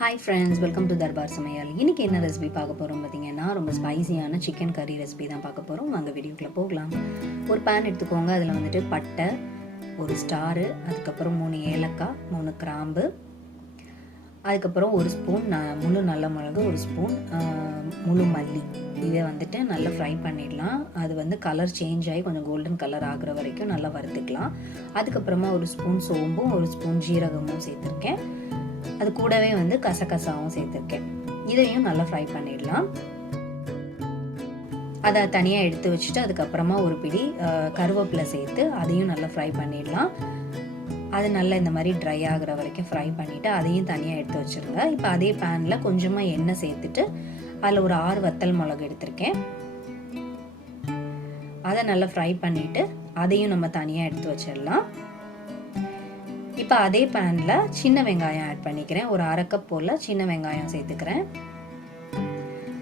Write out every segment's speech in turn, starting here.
Hi friends, welcome to Darbar சமையல். இன்றைக்கி என்ன ரெசிபி பார்க்க போகிறோம் பார்த்தீங்கன்னா, ரொம்ப ஸ்பைசியான சிக்கன் கறி ரெசிபி தான் பார்க்க போகிறோம். வாங்க வீடியோக்குள்ளே போகலாம். ஒரு பேன் எடுத்துக்கோங்க. அதில் வந்துட்டு பட்டை, ஒரு ஸ்டாரு, அதுக்கப்புறம் 3 ஏலக்காய், 3 கிராம்பு, அதுக்கப்புறம் ஒரு ஸ்பூன் முழு நல்ல மிளகு, ஒரு ஸ்பூன் முழு மல்லி. இதை வந்துட்டு நல்லா ஃப்ரை பண்ணிடலாம். அது வந்து கலர் சேஞ்ச் ஆகி கொஞ்சம் கோல்டன் கலர் ஆகிற வரைக்கும் நல்லா வறுத்துக்கலாம். அதுக்கப்புறமா ஒரு ஸ்பூன் சோம்பும் ஒரு ஸ்பூன் ஜீரகமும் சேர்த்துருக்கேன். அது கூடவே வந்து கசகசாவும் சேர்த்துருக்கேன். இதையும் நல்லா ஃப்ரை பண்ணிடலாம். அதை தனியாக எடுத்து வச்சுட்டு அதுக்கப்புறமா ஒரு பிடி கருவேப்பிலை சேர்த்து அதையும் நல்லா ஃப்ரை பண்ணிடலாம். அது நல்லா இந்த மாதிரி ட்ரை ஆகிற வரைக்கும் ஃப்ரை பண்ணிவிட்டு அதையும் தனியாக எடுத்து வச்சுருங்க. இப்போ அதே பேனில் கொஞ்சமாக எண்ணெய் சேர்த்துட்டு அதில் ஒரு 6 வத்தல் மிளகு எடுத்திருக்கேன். அதை நல்லா ஃப்ரை பண்ணிவிட்டு அதையும் நம்ம தனியாக எடுத்து வச்சிடலாம். இப்போ அதே பேனில் சின்ன வெங்காயம் ஆட் பண்ணிக்கிறேன். ஒரு 1/2 கப் போல் சின்ன வெங்காயம் சேர்த்துக்கிறேன்.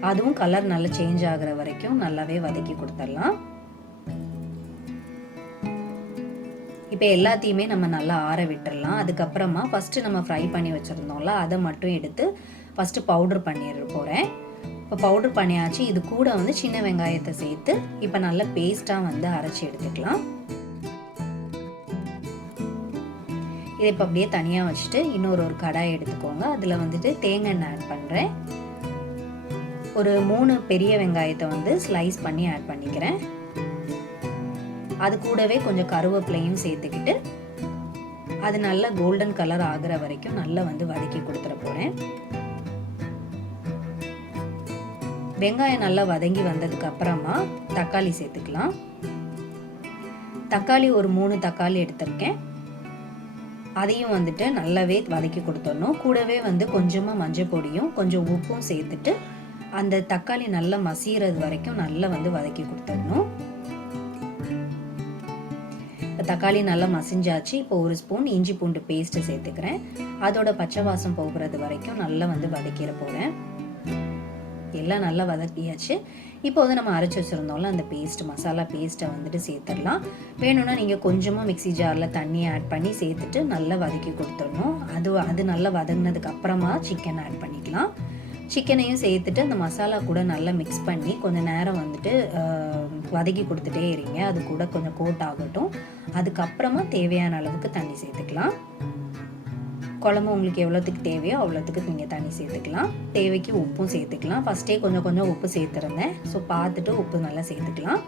அதுவும் கலர் நல்லா சேஞ்ச் ஆகிற வரைக்கும் நல்லாவே வதக்கி கொடுத்துடலாம். இப்போ எல்லாத்தையுமே நம்ம நல்லா ஆற விட்டுடலாம். அதுக்கப்புறமா ஃபஸ்ட்டு நம்ம ஃப்ரை பண்ணி வச்சுருந்தோம்ல, அதை மட்டும் எடுத்து ஃபஸ்ட்டு பவுடர் பண்ணிட போகிறேன். இப்போ பவுடர் பண்ணியாச்சு. இது கூட வந்து சின்ன வெங்காயத்தை சேர்த்து இப்போ நல்லா பேஸ்ட்டாக வந்து அரைச்சி எடுத்துக்கலாம். இதை இப்போ அப்படியே தனியாக வச்சுட்டு இன்னொரு கடாய் எடுத்துக்கோங்க. அதில் வந்துட்டு தேங்காய் எண்ணெய் ஆட் பண்ணுறேன். ஒரு 3 பெரிய வெங்காயத்தை வந்து ஸ்லைஸ் பண்ணி ஆட் பண்ணிக்கிறேன். அது கூடவே கொஞ்சம் கருவேப்பிலையும் சேர்த்துக்கிட்டு அது நல்லா கோல்டன் கலர் ஆகிற வரைக்கும் நல்லா வந்து வதக்கி கொடுத்துட போகிறேன். வெங்காயம் நல்லா வதங்கி வந்ததுக்கு அப்புறமா தக்காளி சேர்த்துக்கலாம். தக்காளி ஒரு 3 தக்காளி எடுத்திருக்கேன். அதையும் வந்துட்டு நல்லாவே வதக்கி கொடுத்துடணும். கூடவே வந்து கொஞ்சமாக மஞ்சள் பொடியும் கொஞ்சம் உப்பும் சேர்த்துட்டு அந்த தக்காளி நல்லா மசிகிறது வரைக்கும் நல்லா வந்து வதக்கி கொடுத்துடணும். இப்போ தக்காளி நல்லா மசிஞ்சாச்சு. இப்போ ஒரு ஸ்பூன் இஞ்சி பூண்டு பேஸ்ட்டு சேர்த்துக்கிறேன். அதோட பச்சை வாசம் போகிறது வரைக்கும் நல்லா வந்து வதக்கிட போகிறேன். எல்லாம் நல்லா வதக்கியாச்சு. இப்போ வந்து நம்ம அரைச்சி வச்சுருந்தோம்ல அந்த பேஸ்ட், மசாலா பேஸ்ட்டை வந்துட்டு சேர்த்துடலாம். வேணும்னா நீங்கள் கொஞ்சமாக மிக்ஸி ஜாரில் தண்ணி ஆட் பண்ணி சேர்த்துட்டு நல்லா வதக்கி கொடுத்துடணும். அது நல்லா வதங்கினதுக்கு அப்புறமா சிக்கன் ஆட் பண்ணிக்கலாம். சிக்கனையும் சேர்த்துட்டு அந்த மசாலா கூட நல்லா மிக்ஸ் பண்ணி கொஞ்சம் நேரம் வந்துட்டு வதக்கி கொடுத்துட்டே இருங்க. அது கூட கொஞ்சம் கோட் ஆகட்டும். அதுக்கப்புறமா தேவையான அளவுக்கு தண்ணி சேர்த்துக்கலாம். குழம்பு உங்களுக்கு எவ்வளோத்துக்கு தேவையோ அவ்வளோத்துக்கு நீங்கள் தண்ணி சேர்த்துக்கலாம். தேவைக்கு உப்பும் சேர்த்துக்கலாம். ஃபஸ்ட்டே கொஞ்சம் உப்பு சேர்த்துருந்தேன். ஸோ பார்த்துட்டு உப்பு நல்லா சேர்த்துக்கலாம்.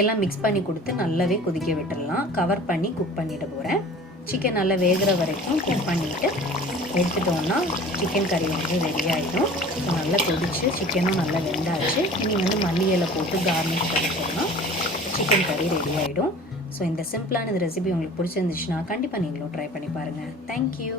எல்லாம் மிக்ஸ் பண்ணி கொடுத்து நல்லாவே கொதிக்க விட்டுடலாம். கவர் பண்ணி குக் பண்ணிட போகிறேன். சிக்கன் நல்லா வேகிற வரைக்கும் குக் பண்ணிவிட்டு எடுத்துட்டோம்னா சிக்கன் கறி வந்து ரெடி ஆகிடும். ஸோ நல்லா கொதிச்சு சிக்கனும் நல்லா வெந்தாச்சு. இனி வந்து மல்லி இலை போட்டு கார்னிஷ் பண்ணிட்டோம்னா சிக்கன் கறி ரெடி ஆகிடும். ஸோ இந்த சிம்பிளான இந்த ரெசிபி உங்களுக்கு பிடிச்சிருந்துச்சுன்னா கண்டிப்பாக நீங்களும் ட்ரை பண்ணி பாருங்கள். தேங்க்யூ.